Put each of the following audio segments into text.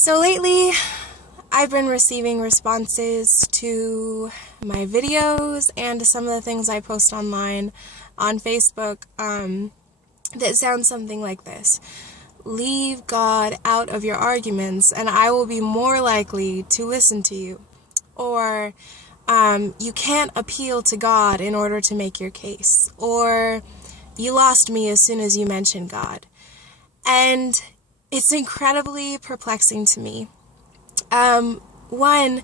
So lately, I've been receiving responses to my videos and to some of the things I post online on Facebook that sound something like this. Leave God out of your arguments and I will be more likely to listen to you. Or, you can't appeal to God in order to make your case. Or, you lost me as soon as you mentioned God. And it's incredibly perplexing to me. One,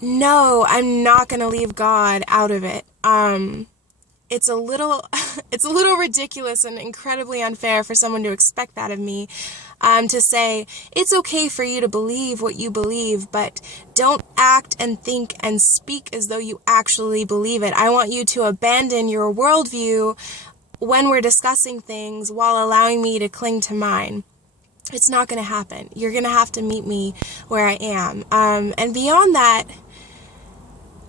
no, I'm not going to leave God out of it. It's a little ridiculous and incredibly unfair for someone to expect that of me, to say, it's okay for you to believe what you believe, but don't act and think and speak as though you actually believe it. I want you to abandon your worldview when we're discussing things while allowing me to cling to mine. It's not going to happen. You're going to have to meet me where I am. And beyond that,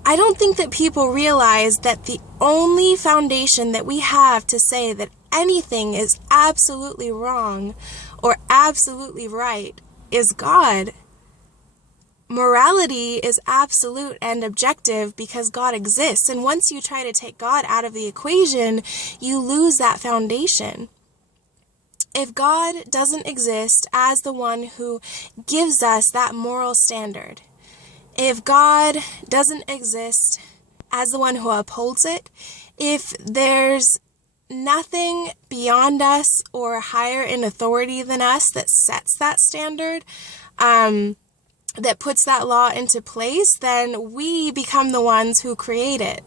I don't think that people realize that the only foundation that we have to say that anything is absolutely wrong or absolutely right is God. Morality is absolute and objective because God exists. And once you try to take God out of the equation, you lose that foundation. If God doesn't exist as the one who gives us that moral standard, if God doesn't exist as the one who upholds it, if there's nothing beyond us or higher in authority than us that sets that standard, that puts that law into place, then we become the ones who create it.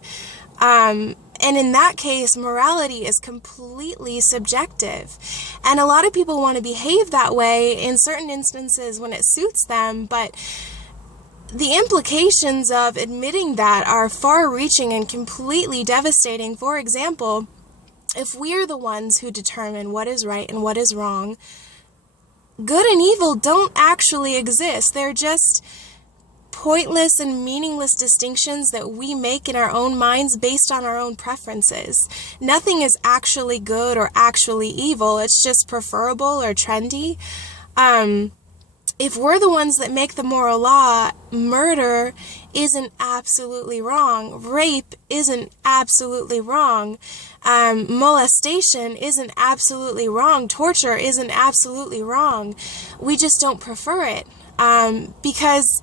And in that case, morality is completely subjective. And a lot of people want to behave that way in certain instances when it suits them, but the implications of admitting that are far-reaching and completely devastating. For example, if we're the ones who determine what is right and what is wrong, good and evil don't actually exist. They're just pointless and meaningless distinctions that we make in our own minds based on our own preferences. Nothing is actually good or actually evil. It's just preferable or trendy. If we're the ones that make the moral law, murder isn't absolutely wrong. Rape isn't absolutely wrong. Molestation isn't absolutely wrong. Torture isn't absolutely wrong. We just don't prefer it. Because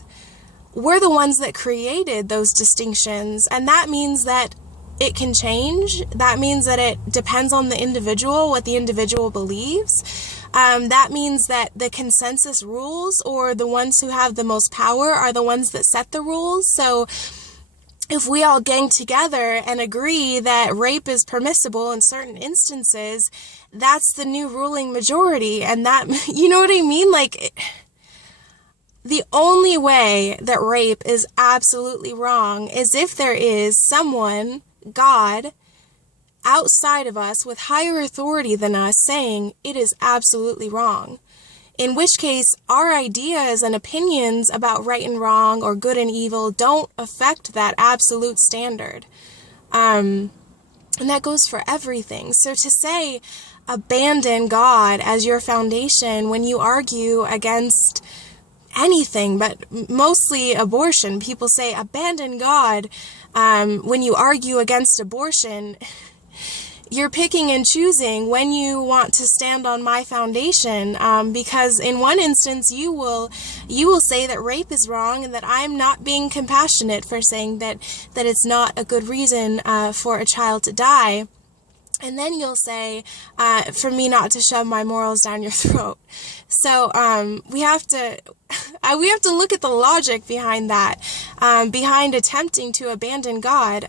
we're the ones that created those distinctions, and that means that it can change. That means that it depends on the individual, what the individual believes. That means that the consensus rules, or the ones who have the most power, are the ones that set the rules. So if we all gang together and agree that rape is permissible in certain instances, that's the new ruling majority. And that, you know what I mean? Like, the only way that rape is absolutely wrong is if there is someone, God, outside of us with higher authority than us saying it is absolutely wrong. In which case, our ideas and opinions about right and wrong or good and evil don't affect that absolute standard. And that goes for everything. So to say, abandon God as your foundation when you argue against anything, but mostly abortion. People say, abandon God when you argue against abortion. You're picking and choosing when you want to stand on my foundation, because in one instance you will say that rape is wrong and that I'm not being compassionate for saying that it's not a good reason for a child to die. And then you'll say, for me not to shove my morals down your throat. So we have to look at the logic behind that, behind attempting to abandon God.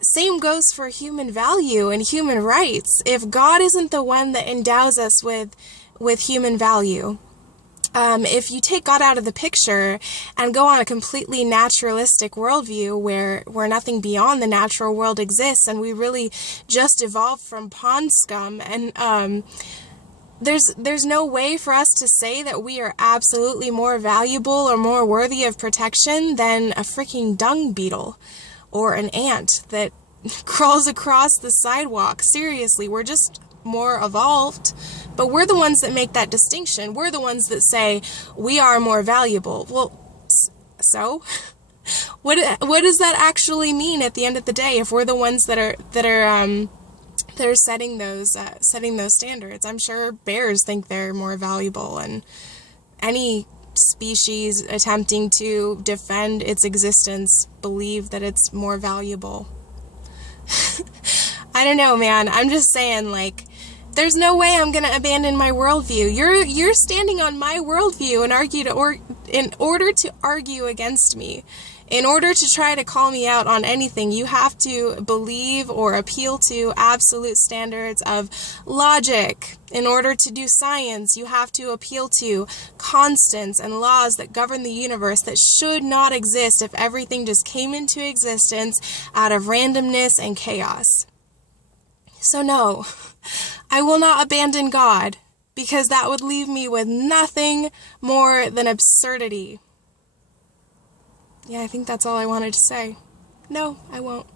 Same goes for human value and human rights. If God isn't the one that endows us with human value, if you take God out of the picture and go on a completely naturalistic worldview where nothing beyond the natural world exists and we really just evolved from pond scum, and there's no way for us to say that we are absolutely more valuable or more worthy of protection than a freaking dung beetle or an ant that crawls across the sidewalk. Seriously, we're just more evolved, but we're the ones that make that distinction. We're the ones that say we are more valuable. Well, so what does that actually mean at the end of the day if we're the ones that are setting those standards? I'm sure bears think they're more valuable, and any species attempting to defend its existence believe that it's more valuable. I don't know, man. I'm just saying, like, there's no way I'm gonna abandon my worldview. You're standing on my worldview and in order to argue against me. In order to try to call me out on anything, you have to believe or appeal to absolute standards of logic. In order to do science, you have to appeal to constants and laws that govern the universe that should not exist if everything just came into existence out of randomness and chaos. So no, I will not abandon God, because that would leave me with nothing more than absurdity. Yeah, I think that's all I wanted to say. No, I won't.